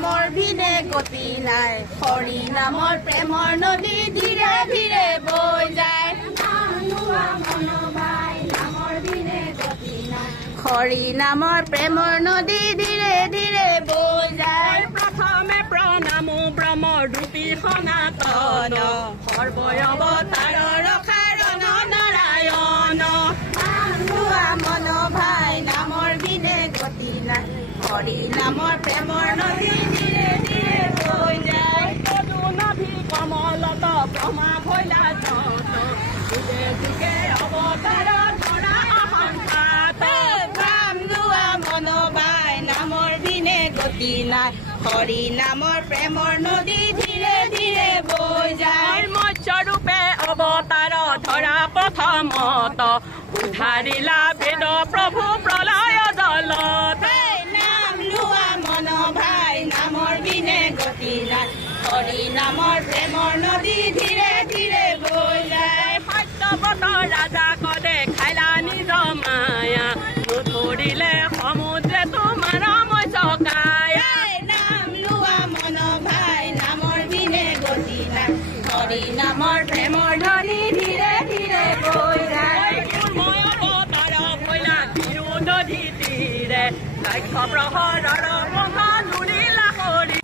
নামৰ বিনে গতি নাই হৰি নামৰ প্ৰেমৰ নদী ধীৰে ধীৰে বৈ যায় হৰি নামৰ প্ৰেমৰ নদী ধীৰে ধীৰে বৈ যায় প্ৰথমে প্ৰণামো ব্ৰহ্মৰ দ্ৰুতি সনাতন সৰ্বয়ৱতাৰ ৰসায়ন নাৰায়ণ মন ভাই নামৰ বিনে গতি নাই হৰি নামৰ প্ৰেমৰ নদী ধীৰে ধীৰে বৈ যায় নাভি কমলত ব্ৰহ্মা ভৈলা যুগে যুগে অৱতাৰ ধৰা অহংকাত মন ভাই নামৰ বিনে গতি নাই হৰি নামৰ প্ৰেমৰ নদী ধীৰে ধীৰে বৈ যায় মৎস্যৰূপে অৱতাৰ ধৰা প্ৰথমত উদ্ধাৰিলা বেদ প্ৰভু প্ৰলয় জলত নাম লোৱা মন ভাই নামৰ বিনে গতি নাই হৰি নামৰ প্ৰেমৰ নদী ধীৰে ধীৰে বৈ যায় সত্যব্ৰত ৰাজাক দেখাইলা নিজ মায়া নধৰিলে সমুদ্ৰে তোমাৰ মৎস্যকায়া নাম লোৱা মন ভাই নামৰ বিনে গতি নাই হৰি নামৰ প্ৰেমৰ নদী ধীৰে ধীৰে বৈ যায় মই অৱতাৰ ভৈলা তিৰু নদী তীৰে লাক্ষ প্ৰহৰৰ পথা নুৰিলা হৰি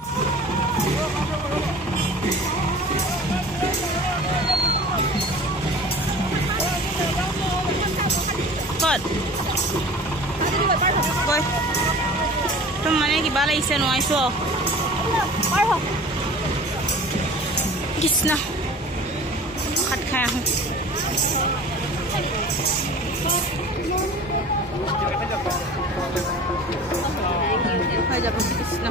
তোৰ মানে কিবা লাগিছে নোৱাৰিছো কৃষ্ণ ভাত খাই আহোঁ হৈ যাব কৃষ্ণ